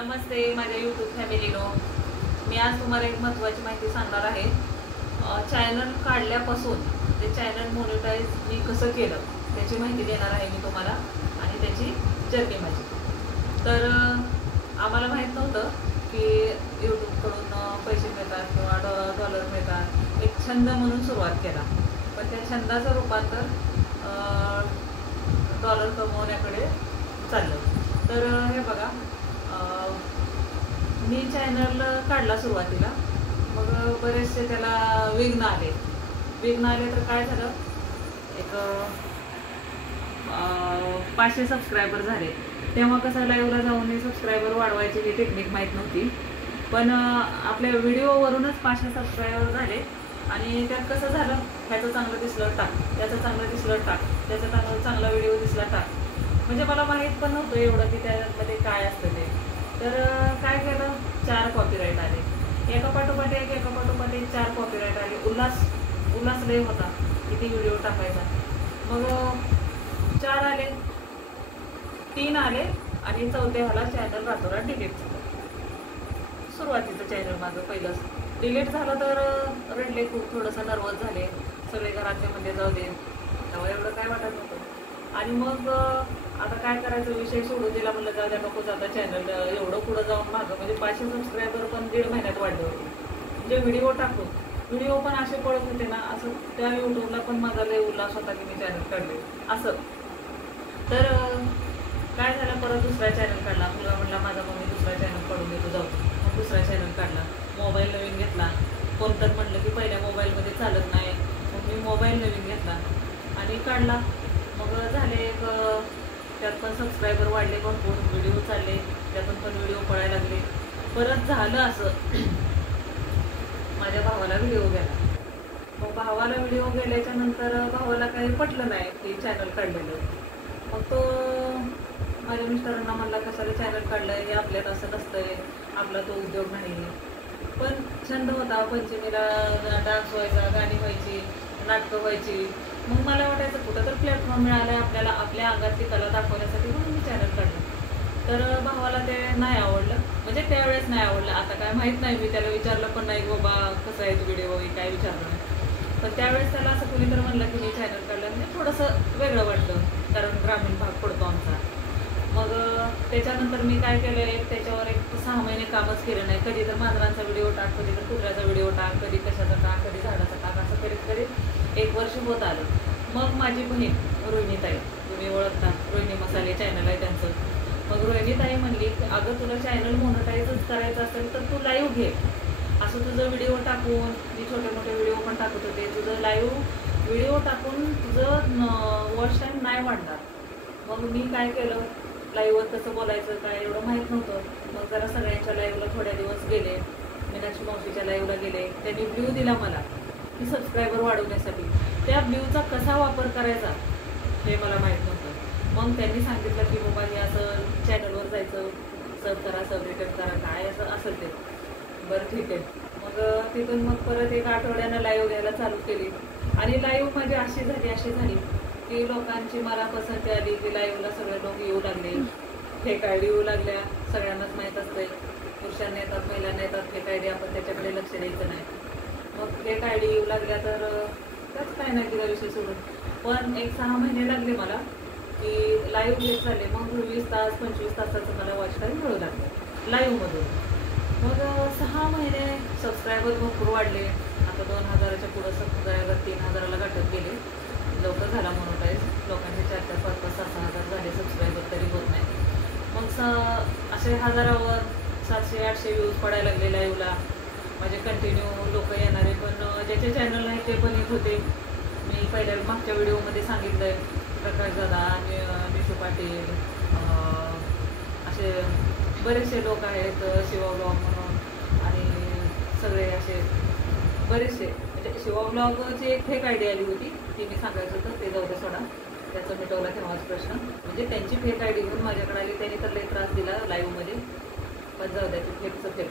नमस्ते माझ्या यूट्यूब फॅमिलीनो. मी आज तुम्हाला एक महत्त्वाची माहिती सांगणार आहे. चॅनल काढल्यापासून ते चॅनल मोनेटाईज मी कसं केलं त्याची माहिती देणार आहे मी तुम्हाला आणि त्याची जर्नी माझी. तर आम्हाला माहीत नव्हतं की यूट्यूबकडून पैसे मिळतात किंवा डॉलर मिळतात. एक छंद म्हणून सुरुवात केला, पण त्या छंदाचं रूपांतर डॉलर कमवण्याकडे चाललं. तर हे बघा, मी चॅनल काढला सुरुवातीला, मग बरेचसे त्याला विघ्न आले तर काय झालं, एक 500 सबस्क्रायबर झाले. तेव्हा कसं लाईव्हला जाऊन सबस्क्रायबर वाढवायची ही टेक्निक माहीत नव्हती, पण आपल्या व्हिडिओवरूनच 500 सबस्क्रायबर झाले. आणि त्यात कसं झालं, ह्याचं चांगलं दिसलं टाक, त्याचं चांगलं दिसलं टाक, त्याचा चांगला व्हिडिओ दिसला टाक. म्हणजे मला माहीत पण नव्हतं एवढं की त्यामध्ये काय असतं ते. तर काय केलं, 4 कॉपीराईट आले, एका पाठोपाठ एक 4 कॉपीराईट आले. उल्हास लय होता किती व्हिडिओ टाकायचा. मग 4 आले, 3 आले आणि 4थ्या ह्याला चॅनल रातोरात डिलीट झालं. सुरुवातीचं चॅनल माझं पहिलंच डिलीट झालं तर रडले खूप, थोडंसं नर्वस झाले. सगळे घरातले म्हणजे जाऊ दे, तेव्हा एवढं काय वाटत नव्हतं. आणि मग आता काय करायचं, विषय सोडून दिला. म्हणलं जाऊ द्या, नकोच आता चॅनल एवढं पुढं जाऊन मागं. म्हणजे 500 सबस्क्रायबर पण 1.5 महिन्यात वाढले होते. म्हणजे व्हिडिओ पण असे पडत होते ना, असं त्या यूट्यूबला पण माझा लय उल्हास होता की मी चॅनल काढले असं. तर काय झालं, परत दुसरा चॅनल काढला. मुलगा म्हणला माझा, मम्मी दुसरा चॅनल काढून देतो जाऊ. मग दुसरा चॅनल काढला, मोबाईल नवीन घेतला. कोणतं म्हणलं की पहिल्या मोबाईलमध्ये चालत नाही, मग मी मोबाईल नवीन घेतला आणि काढला. मग झाले एक, त्यात पण सबस्क्रायबर वाढले, भरपूर व्हिडिओ चालले, त्यातून पण व्हिडिओ पडायला लागले. परत झालं असं, माझ्या भावाला व्हिडिओ गेला. मग भावाला व्हिडिओ गेल्याच्या नंतर भावाला काही पटलं नाही की चॅनल काढलेलं. मग तो माझ्या मिस्टरांना म्हणला, कशाला चॅनल काढलंय, हे आपल्यात असं नसतंय, आपला तो उद्योग नाही. पण छंद होता, पंचमीला डान्स व्हायचा, गाणी व्हायची, नाटकं व्हायची. मग मला वाटायचं कुठं तर प्लॅटफॉर्म मिळाला आहे आपल्याला आपल्या अंगातली कला दाखवण्यासाठी, म्हणून मी चॅनल काढलं. तर भावाला ते नाही आवडलं, म्हणजे त्यावेळेस नाही आवडलं. आता काय माहीत नाही, मी त्याला विचारलं पण नाही, बाबा कसं आहे व्हिडिओ, काय विचारलं नाही. पण त्यावेळेस त्याला असं कुणी तर म्हणलं की मी चॅनल काढलं, म्हणजे थोडंसं वेगळं वाटलं, कारण ग्रामीण भाग पडतो आमचा. मग त्याच्यानंतर मी काय केलं, त्याच्यावर एक 6 महिने कामच केलं नाही. कधी तर मांजरांचा व्हिडिओ टाक, कधी तर कुत्र्याचा व्हिडिओ टाक, कधी कशाचा टाक, कधी झाडाचा टाक, असं करीत 1 वर्ष होत आलं. मग माझी बहीण रोहिणीताई, तुम्ही ओळखता, रोहिणी मसाले चॅनल आहे त्यांचं. मग रोहिणीताई म्हणली, अगं तुला चॅनल मोनेटाईजच करायचं असेल तर तू लाईव्ह घे. असं तुझं व्हिडिओ टाकून, मी छोटे मोठे व्हिडिओ पण टाकत होते, तुझं लाईव्ह व्हिडिओ टाकून तुझं वॉच टाईम नाही वाढणार. मग मी काय केलं, लाईव्हवर कसं बोलायचं काय एवढं माहीत नव्हतं. मग जरा सगळ्यांच्या लाईव्हला थोड्या दिवस गेले, मीनाक्षी मावशीच्या लाईव्हला गेले. त्यांनी ब्ल्यू दिला मला की सबस्क्रायबर वाढवण्यासाठी. त्या ब्ल्यूचा कसा वापर करायचा हे मला माहीत नव्हतं. मग त्यांनी सांगितलं की बाबा हे असं चॅनलवर जायचं, सब करा, सब रिटर्न करा, काय असं असेल ते. बरं ठीक आहे. मग तिथून मग परत 1 आठवड्यानं लाईव्ह घ्यायला चालू केली. आणि लाईव्ह म्हणजे अशी झाली की लोकांची मला पसंती आली की लाईव्हला सगळे लोक येऊ लागले. फेक आयडी येऊ लागल्या, सगळ्यांनाच माहीत असते, पुरुषांना येतात, महिलांना येतात फेक आयडी, आपण त्याच्याकडे लक्ष द्यायचं नाही. मग फेक आयडी येऊ लागल्या तर त्याच काय नाही केला विषय सोडून. पण एक 6 महिने लागले मला की लाईव्ह घेत झाले. मग 20 तास 25 तासाचं मला वॉच टाईम मिळू लागलं लाईव्हमधून. मग 6 महिने सबस्क्रायबर भरपूर वाढले. आता 2000च्या पुढं सबस्क्रायबर 3000ला गाठत गेले. लवकर झाला मोनेटाईज. लोकांचे 4-4, 5-5, 6-6 हजार झाले सबस्क्रायबर, तरी होत नाही. मग असे हजारावर 700-800 व्ह्यूज पडायला लागले लाईव्हला. माझे कंटिन्यू लोक येणारे, पण ज्याचे चॅनल आहे ते पण येत होते. मी पहिल्या मागच्या व्हिडिओमध्ये सांगितलं आहे, प्रकाश दादा, निशू पाटील, असे बरेचसे लोक आहेत, शिवा ब्लॉग म्हणून, आणि सगळे असे बरेचसे. म्हणजे शिवा ब्लॉगची एक फेक आयडी आली होती, ती मी सांगायचं होतं, ते जाऊ दे सोडा, त्याचा मिटवला तेव्हाच प्रश्न. म्हणजे त्यांची फेक आयडी घेऊन माझ्याकडे आली, त्यांनी तर लई त्रास दिला लाईव्हमध्ये, पण जाऊ द्या, ते फेकचं फेक.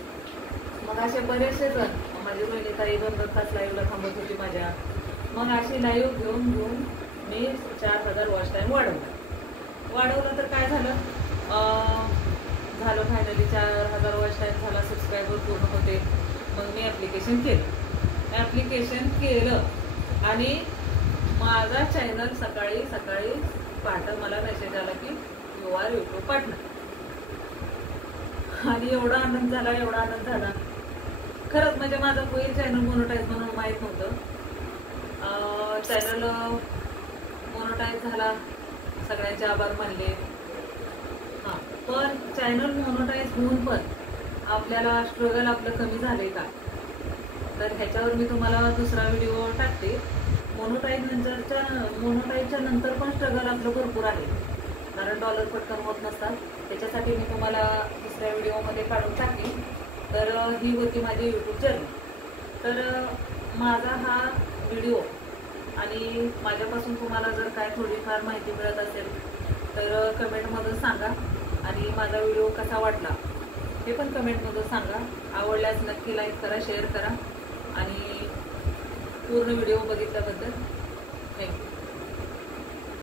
मग असे बरेचसे जण, माझी रोहिणीताई 2-2 तास लाईव्हला थांबत होती माझ्या. मग अशी लाईव्ह घेऊन मी 4000 वॉच टाईम वाढवलं. तर काय झालं, झालं फायनली 4000 वॉच टाईम झाला, सबस्क्रायबर पूर्ण होते. मग मी ॲप्लिकेशन केलं आणि माझा चॅनल सकाळी पहाटे मला मेसेज आला की यू आर यूट्यूब पार्टनर. आणि एवढा आनंद झाला खरंच. म्हणजे माझं पहिलं चॅनल मोनोटाईज म्हणून माहीत नव्हतं. चॅनल मोनोटाईज झाला, सगळ्यांचे आभार मानले. हां, पण चॅनल मोनोटाईज होऊन पण आपल्याला स्ट्रगल आपलं कमी झाले का, तर ह्याच्यावर मी तुम्हाला दुसरा व्हिडिओ टाकते. मोनोटाईजच्या नंतर पण स्ट्रगल आपलं भरपूर आहे, कारण डॉलर पटकन होत नसतात. त्याच्यासाठी मी तुम्हाला दुसऱ्या व्हिडिओमध्ये काढून टाकेन. तर ही होती माझी यूट्यूब जर्नी. तर माझा हा व्हिडिओ आणि माझ्यापासून तुम्हाला जर काय थोडीफार माहिती मिळत असेल तर कमेंटमधून सांगा. आणि माझा व्हिडिओ कसा वाटला हे पण कमेंटमधून सांगा. आवडल्यास नक्की लाईक करा, शेअर करा आणि पूर्ण व्हिडिओ बघितल्याबद्दल थँक्यू.